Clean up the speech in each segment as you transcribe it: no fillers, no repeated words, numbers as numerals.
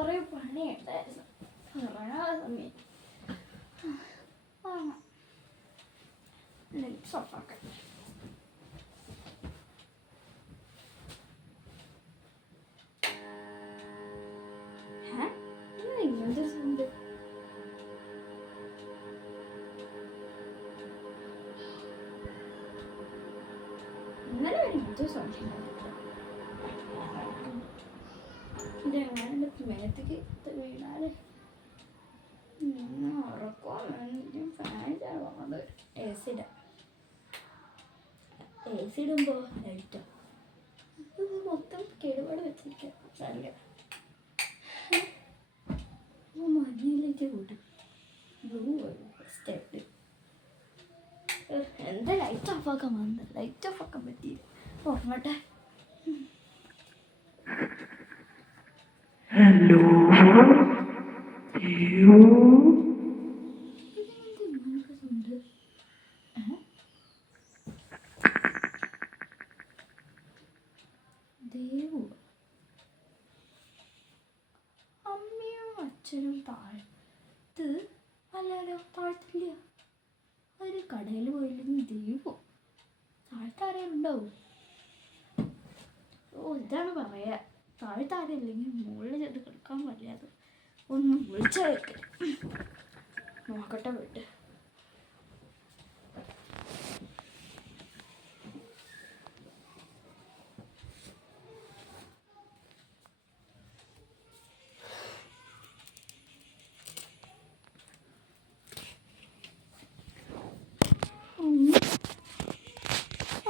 കുറേ പണിയുണ്ടായിരുന്നു. ഇറങ്ങാൻ സമയം ലൈറ്റ്സ് ഓഫാക്കാം. ഇങ്ങനത്തെ സൗണ്ട് ഇന്നലെ ഇങ്ങനത്തെ സൗണ്ട് ഇതെങ്ങനെ മേത്തേക്ക് വീണാല് ഉറക്കം ഫാനിലാണ് വന്നത്. എ സി ഇടുമ്പോൾ ലൈറ്റാ ഇത് മൊത്തം കേടുപാട് വെച്ചിരിക്കാം. നല്ല മഞ്ഞയിലേക്ക് കൂട്ടും ബ്ലൂ സ്റ്റെപ്പ്. എന്താ ലൈറ്റ് ഓഫാക്കാൻ വന്നത്? ലൈറ്റ് ഓഫാക്കാൻ പറ്റിയില്ല. ഓർമ്മട്ടെ. ഹലോ ദേവു അമ്മയും അച്ഛനും താഴത്ത് അല്ലല്ലോ, താഴത്തില്ല. ഒരു കടയിൽ പോയില്ലെങ്കിൽ ദേവു താഴത്താരെയും ഉണ്ടാവും. ഓ ഇതാണ് പറയാ, താഴത്താരല്ലെങ്കിൽ മുകളിൽ ചെന്ന് കിടക്കാൻ പറ്റാതെ ഒന്ന് വിളിച്ചേക്ക്. നോക്കട്ടെ വിട്ട്.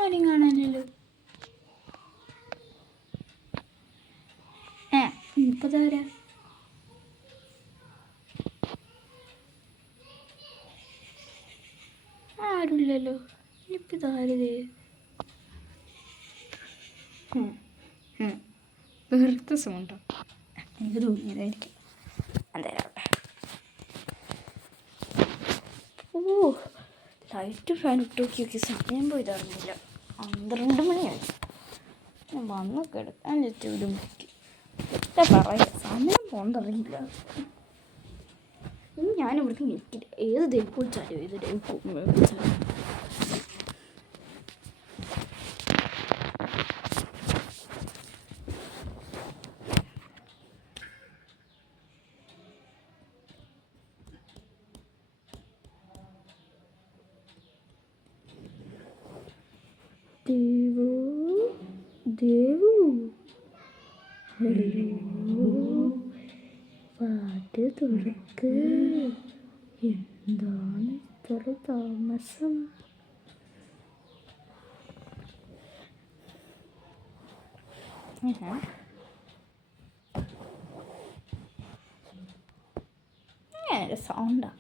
ആരും കാണാനല്ലോ. ഇപ്പതാരാ? ആരുമില്ലല്ലോ. ഇപ്പം ഇതാരതേ? വെറുതെ സൗണ്ടോ? എനിക്ക് തോന്നിയതായിരിക്കും. എന്തായാലും ഓ ലൈറ്റ് ഫാൻ ഇട്ട് നോക്കി സമയം പോയതറിഞ്ഞില്ല. 12 മണിയായി. ഞാൻ വന്ന് കിടക്കാൻ ചുറ്റൂട് മുക്കി. എന്താ പറയാ, സമയം പോകണ്ടറിയില്ല. ഇനി ഞാനിവിടുന്ന് നിൽക്കില്ല. ഏത് ദൈവം വിളിച്ചാലും ഏത് ദൈവം വിളിച്ചാലും ദേവു ദേവു ഹലോ പാട്ട് തുറക്ക്. എന്താണ് ഇത്ര താമസം? അങ്ങനെ സൗണ്ടാ.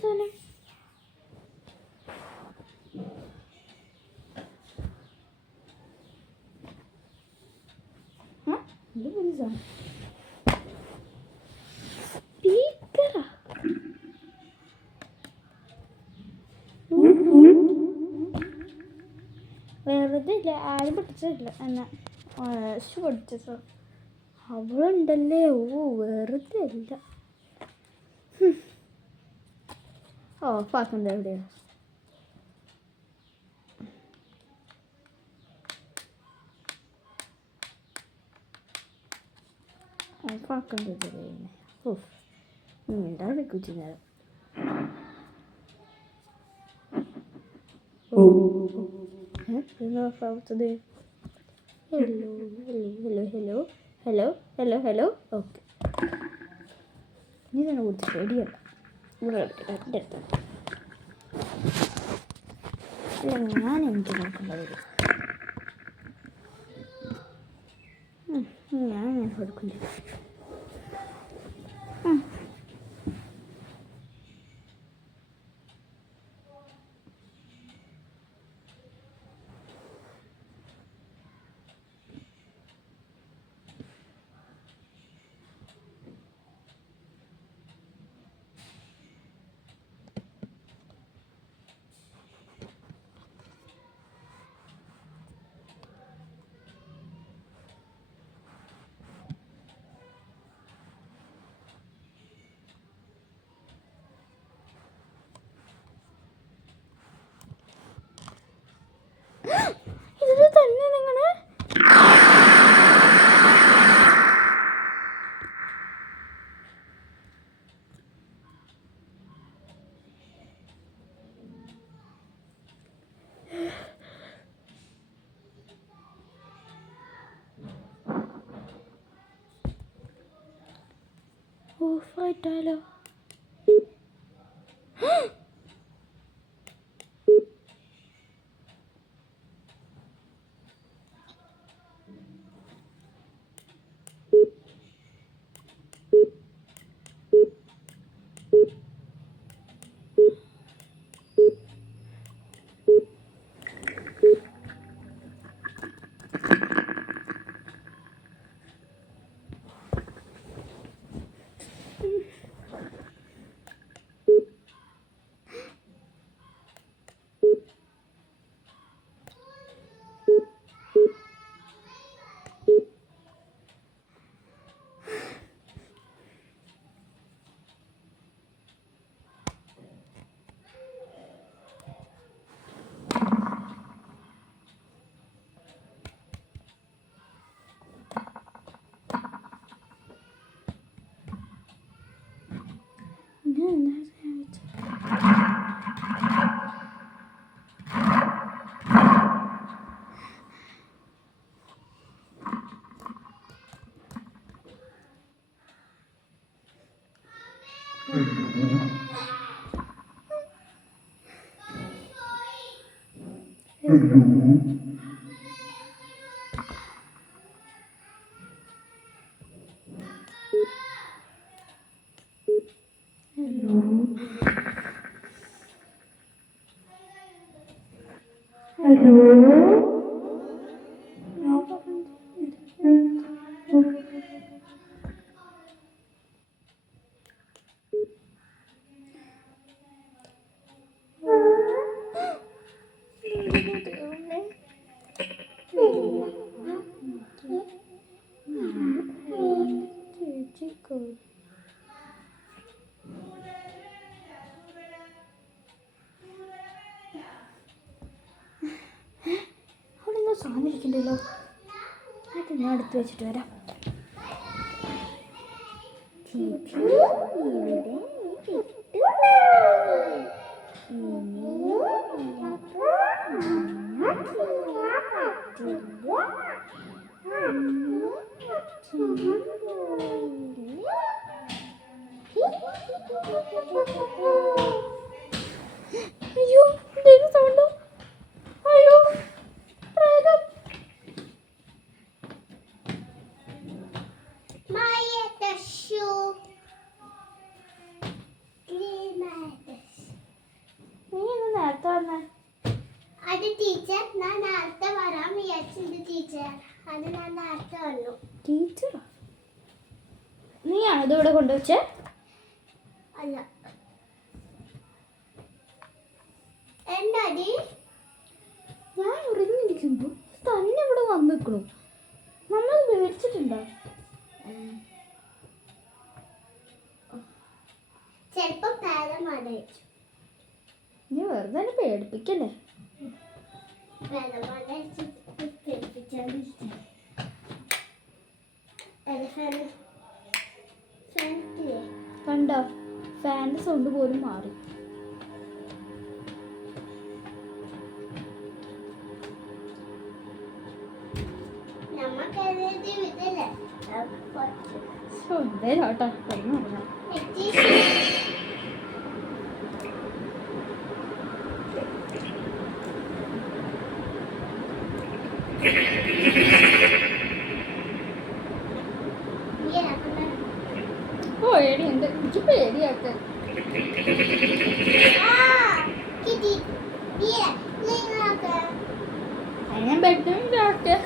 സാധനം സ്പീക്കറാ. വെറുതെ ഇല്ല, ആരും പഠിച്ചില്ല. എന്നാ പഠിച്ചോ അവളുണ്ടല്ലേ. ഓ വെറുതെ ഇല്ല. ഓഫാക്കുന്നത് എവിടെയാ? ഓഫാക്കുന്നത് എവിടെയാണ്? ഓഫ് മിണ്ടാതെ കുറ്റിനേരം. ഓഫാവുന്നത്. Hello hello hello hello hello hello. Okay ഇനി തന്നെ കൊടുത്ത് പേടിയല്ല. ഇവിടെ എൻ്റെ അടുത്താണ്. അല്ല ഞാൻ എനിക്ക് നോക്കേണ്ടത്. ഞാൻ കൊടുക്കില്ല. ഓഫായിട്ടാലോ? സാധനം ഇരിക്കണ്ടല്ലോ, അത് ഞാൻ എടുത്ത് വെച്ചിട്ട് വരാം. അയ്യോ, സൗണ്ട്. അയ്യോ, നീയാണോ ഇതിവിടെ കൊണ്ടുവച്ചേ? അല്ല, എന്താടി? ഞാൻ ഉറങ്ങിയിരിക്കുമ്പോ തന്നെ ഇവിടെ വന്നിക്കണു. നമ്മൾ മേടിച്ചിട്ടുണ്ടോ? ചെലപ്പോ പേരമാണ്. നീ വെറുതെ പേടിപ്പിക്കല്ലേ. കണ്ടോ, ഫാനിന്റെ സൗണ്ട് പോലും മാറി. എന്തേലോട്ടോ പറഞ്ഞു. പേടിയുണ്ട്, എനിക്ക് പേടിയാക്ക്. ഞാൻ ബെഡ്റൂമിലാക്ക്.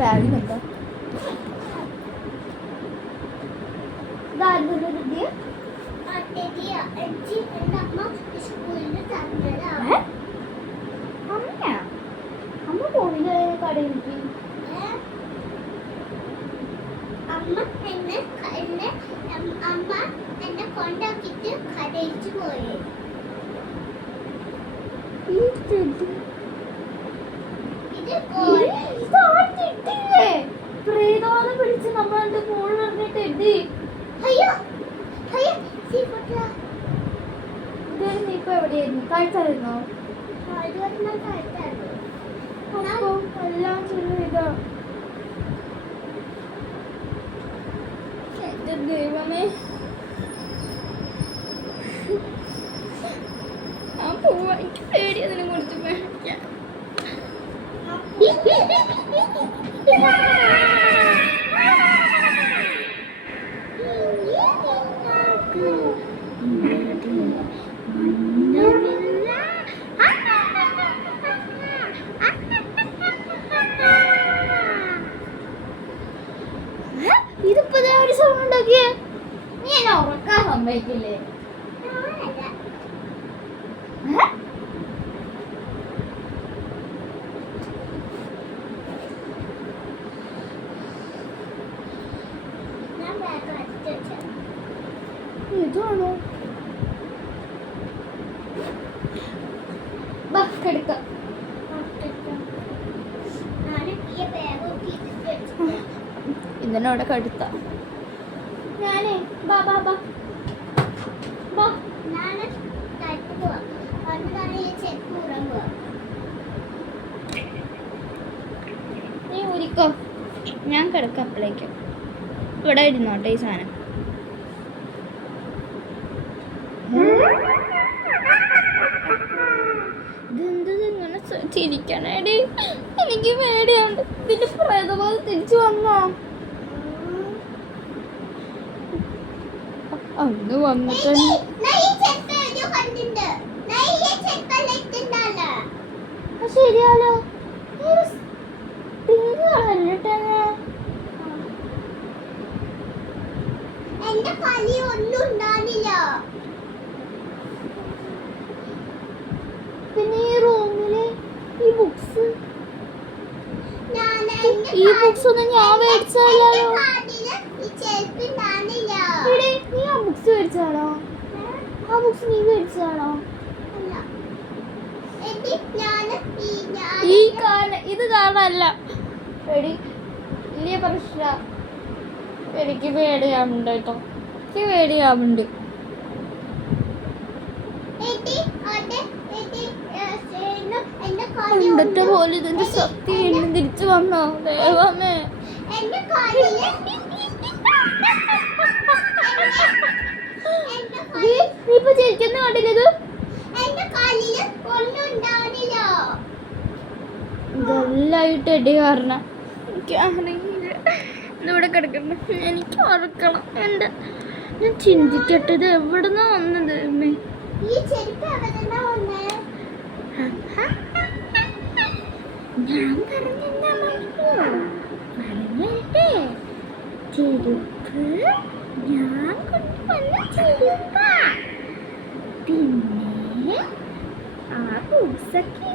ബാഗിനെന്താ അമ്മ പോയില്ലേ കടയിലേക്ക്? അമ്മ എന്നെ കൊണ്ടാക്കിട്ട് കടയിച്ചു പോയി. പ്രേതോളം പിടിച്ച് നമ്മളെന്റെ ഫോൺ പറഞ്ഞിട്ട് എഴുതി. അയ്യോ, അയ്യ സീഫുഡ് ഇതായിരുന്നു നീ ഇപ്പൊ എവിടെയായിരുന്നു കാഴ്ചായിരുന്നോ ആദ്യം കഴിച്ചായിരുന്നു അപ്പൊ എല്ലാം ചെയ്തു ഇതാ എന്റെ ദൈവമേ ഞാൻ പോവാ എനിക്ക് പേടി അതിനെ കുറിച്ച് പേടിക്കാൻ ഇതിപ്പോ ഒരു സൗണ്ട് ഉണ്ടാക്കിയേ നീ എന്നെ ഉറക്കാൻ സമ്മതിക്കില്ലേ ഇതാണോ എടുക്കാം ഇതിനോടെ കടുത്ത ഞാനേ ബാ ബാ ബാ ബാ നീ ഊരിക്കോ ഞാൻ കിടക്കാം അപ്പോഴേക്കും ഇവിടെ ഇരുന്നോട്ടെ ഈ സാധനം ഇതെന്തിങ്ങനെ ചിരിക്കണേടി എനിക്ക് പേടിയുണ്ട് ഇതിന്റെ പ്രേതബോധം തിരിച്ചു വന്നോ അന്ന് വന്നിട്ട് ശരിയാലോ എന്റെ കളി ഒന്നും ഉണ്ടാവില്ല പിന്നെ ഈ റൂമില് ഈ ബുക്സ് ഒന്നും ഞാൻ മേടിച്ചാലോ നീ ആ ബുക്സ് മേടിച്ചാണോ ആ ബുക്സ് നീ മേടിച്ചാണോ ഈ ഇത് കാണാനല്ല എടി വലിയ പ്രശ്ന എനിക്ക് പേടിയാവുന്നുണ്ട് കേട്ടോ എനിക്ക് പേടിയാവുന്നുണ്ട് എന്നിട്ട് പോലും ഇതിന്റെ ശക്തി എന്നെ തിരിച്ചു വന്നോ ദൈവമേ നീ ഇപ്പൊ ചിരിക്കുന്ന കണ്ടില്ലത് ഇതെല്ലായിട്ട് എടി കാരണം എനിക്ക് അറിയില്ല ഇവിടെ കിടക്കണം എനിക്ക് ഓർക്കണം എന്താ ഞാൻ ചിന്തിക്കട്ടെ ഇത് എവിടുന്നാ വന്നത് അമ്മേ ഞാൻ പറഞ്ഞിട്ടേ ചെരുപ്പ് ഞാൻ കൊണ്ടുവന്ന ചെരുപ്പ പിന്നെ ആ ബുക്സൊക്കെ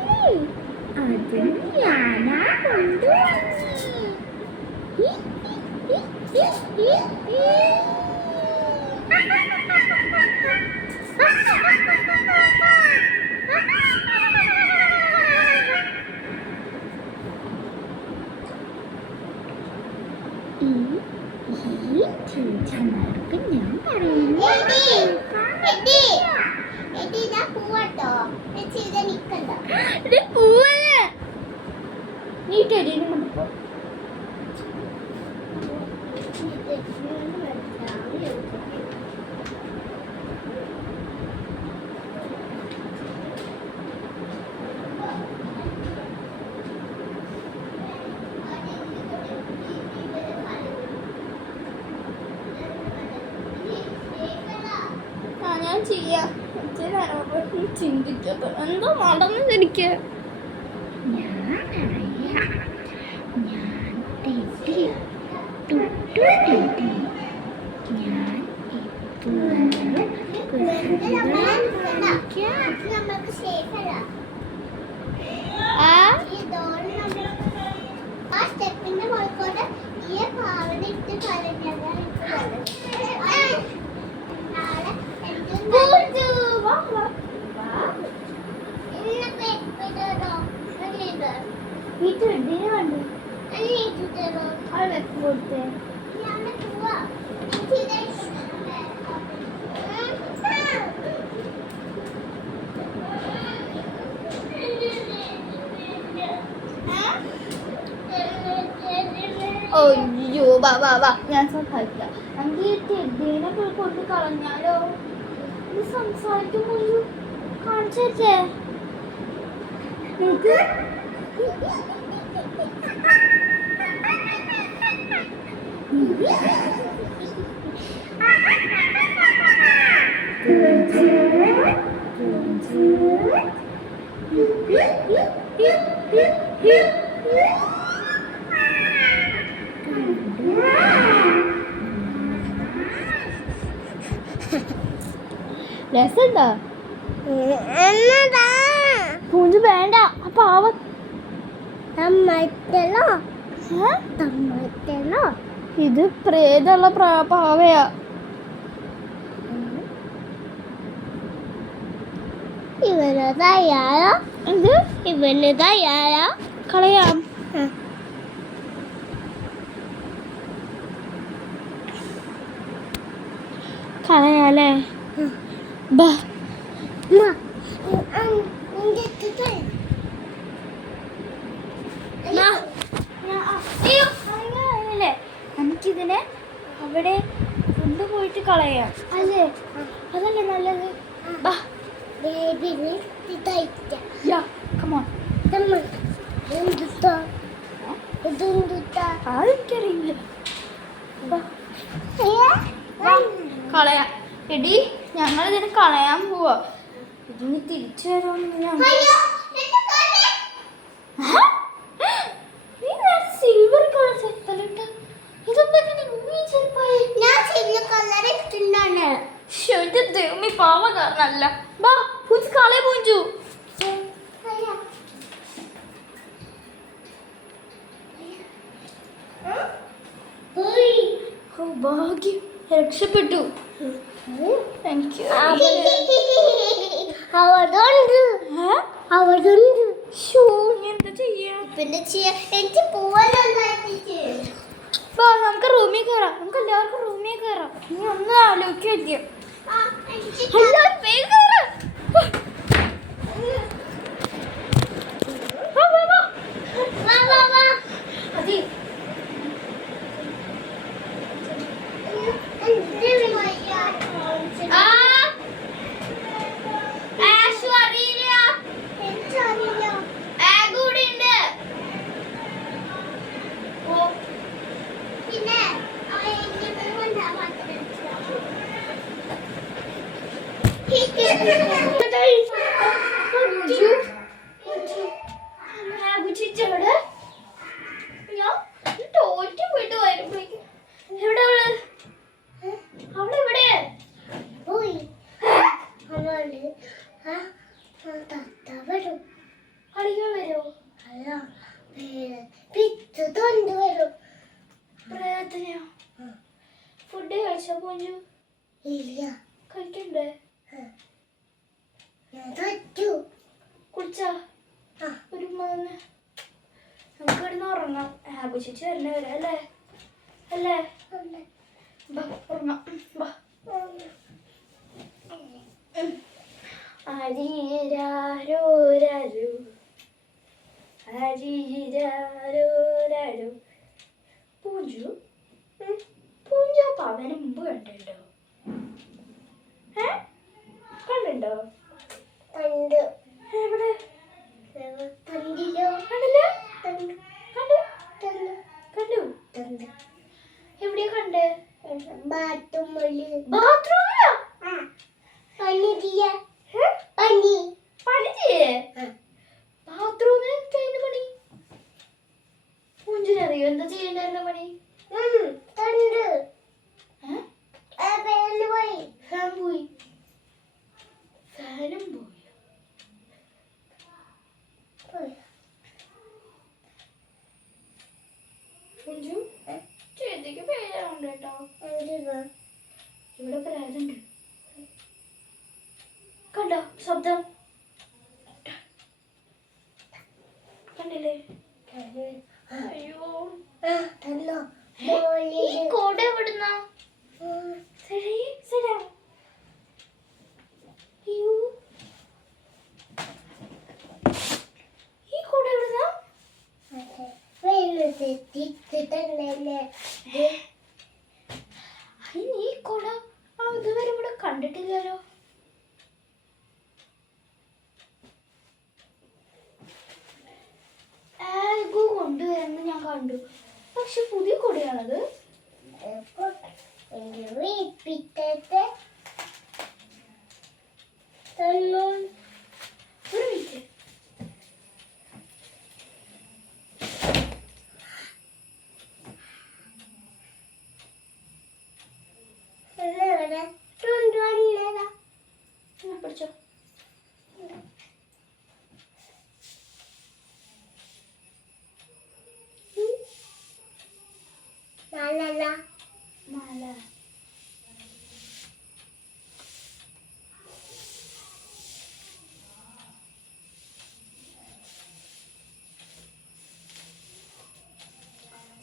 അതും ഞാനാ കൊണ്ടുവന്നു ചിരിച്ചമാർക്ക് ഞാൻ പറയുന്നു നീ ടെരീനെ കൊണ്ടുപോ ഞാൻ ചെയ്യാം ചിന്തിക്കട്ടെ എന്തോ നടന്നു ശരിക്ക് അയ്യോ വാ വാ വാ ഞാൻ സഹായിക്കാം. നമുക്ക് ഈ ടെഡീനെ കൊണ്ട് കളഞ്ഞാലോ? ഇത് സംസാരിക്കുമ്പോ കാണിച്ചേ നമുക്ക്. രസമുണ്ടോ? പൂഞ്ചു വേണ്ട. അപ്പൊ ഇത് പ്രേതമുള്ള പാവയാ. ഇവനതായാലോ കളയാം. കളയാലേ? ബാ നമുക്കിതിനെ അവിടെ കൊണ്ടുപോയിട്ട് കളയാം അല്ലേ? അതല്ലേ നല്ലത്. ബാ അതെനിക്കറിയില്ല. കളയാം എടി, ഞങ്ങളിതിന് കളയാൻ പോവാ. ഇതിന് തിരിച്ചു വരാമെന്ന് ഞാൻ സിൽവർ കളർ ചെത്തലിട്ട് ദൈവമേ പാവ കാരണല്ല. ബാ പൂഞ്ചു കളയ പൂഞ്ചു. ഭാഗ്യം രക്ഷപ്പെട്ടു. എനിക്ക് എന്താ ചെയ്യാ? എനിക്ക് പോവാനോ? നമുക്ക് റൂമിൽ കയറാം. നമുക്ക് എല്ലാവർക്കും റൂമിൽ കയറാം. നീ ഒന്നും ആലോചിക്കില്ല. ഫുഡ് കഴിച്ചോ പോഞ്ചു? കഴിക്കണ്ടേ? കുടിച്ചാ ഒരു നമുക്ക് കിടന്ന് ഉറങ്ങാം. ആഘോഷിച്ച് വരണ വരെ അല്ലേ? അല്ലേ? ഉറങ്ങാം. അരിരാരോരാരു അരിരാരോരാരു. പൂഞ്ചു പൂഞ്ചു ആ പവന് മുമ്പ് കണ്ടിട്ടുണ്ടോ? കണ്ടുണ്ടോ? എവിടെ? കണ്ടു. എവിടെയാ കണ്ടേ? ബാത്റൂമിലോ? ബാത്റൂമിൽ എന്താ പണി? പൂഞ്ചിനറിയോ എന്താ ചെയ്യണ്ടായിരുന്ന പണി? ഫാൻ പോയി. ഫാനും പോയി. പൂഞ്ചു ചേച്ചിക്ക് പേരുണ്ട് കേട്ടോ. ഇവിടെ പ്രേതമുണ്ട്. കണ്ടോ ശബ്ദം? കണ്ടില്ലേ? അയ്യോ ഈ കോട എവിടുന്നാ? ഈ കോട എവിടുന്നാ? ഈ കുട ഇതുവരെ ഇവിടെ കണ്ടിട്ടില്ലല്ലോ. ആൽഗോ കൊണ്ടുവരുന്നത് ഞാൻ കണ്ടു, പക്ഷെ പുതിയ കുടയാണത്. ഒരു മിനിറ്റ്. പിടിച്ചോ. മാല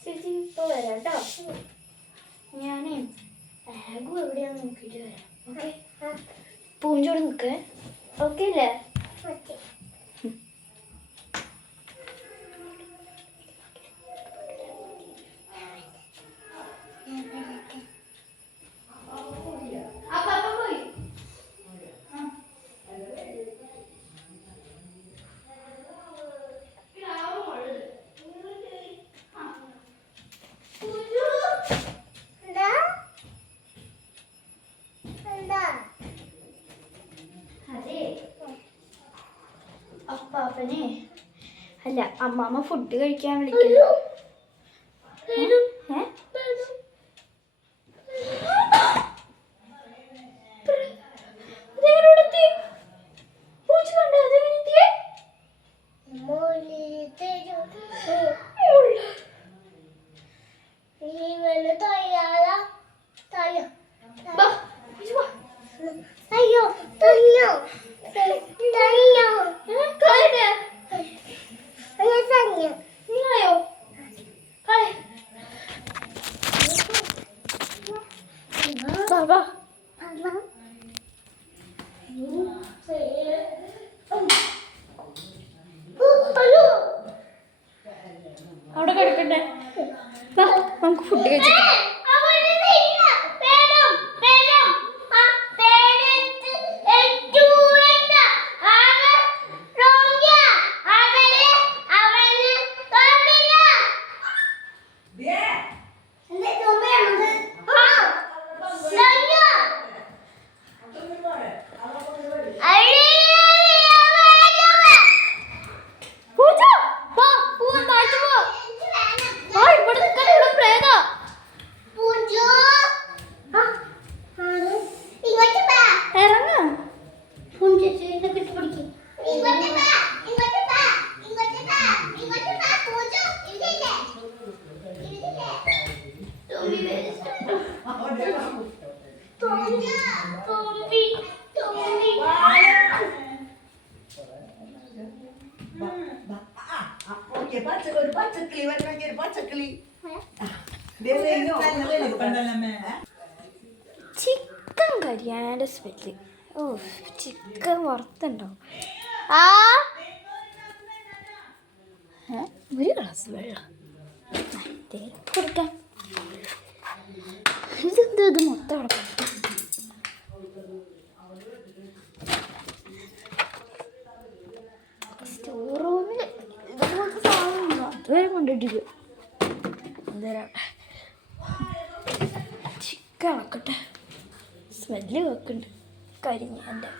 ചേച്ചി ഇപ്പൊ വരാം കേട്ടോ. ഞാനേ ബാഗും എവിടെയാന്ന് നോക്കിയിട്ട് വരാം. ഓക്കെ, പൂഞ്ചോട് നിൽക്കേ. ഓക്കെ അല്ലേ? അപ്പാപ്പനെ അല്ല, അമ്മാമ്മ ഫുഡ് കഴിക്കാൻ വിളിക്കുന്നു. അവിടെ കിടക്കട്ടെ, നമുക്ക് ഫുഡ് കഴിച്ചിട്ട്. ചിക്കൻ കരിയാൻ്റെ സ്മെല്ല്. ഓ, ചിക്കൻ വറുത്തുണ്ടോ? ഒരു ഗ്ലാസ് വെള്ളം കൊടുക്കാം. ഇതെന്ത്, ഇത് മൊത്തം അവിടെ സ്റ്റോർ റൂമിൽ ഇതുപോലത്തെ സാധനം അതുവരെ കൊണ്ടിട്ടില്ല. എന്തേരം ചിക്കൻ വെക്കട്ടെ, സ്മെല്ല് വെക്കുന്നുണ്ട് കരിഞ്ഞാൻ്റെ.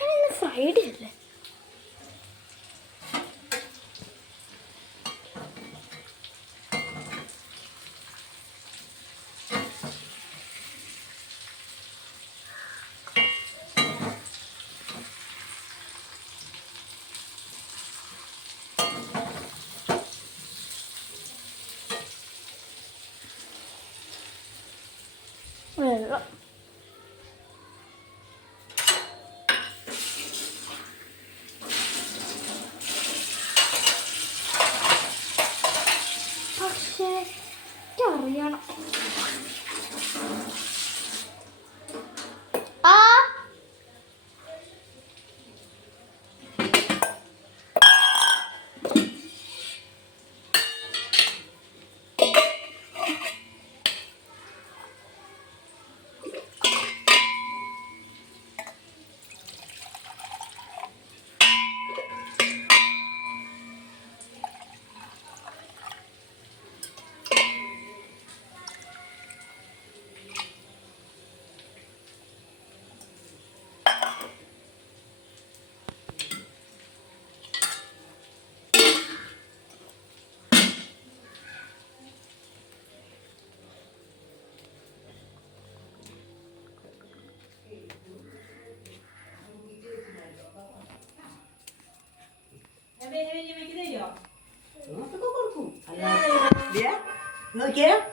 അതിന് ഫ്രൈഡേ അല്ലേ? വെള്ളം നോക്കിയേ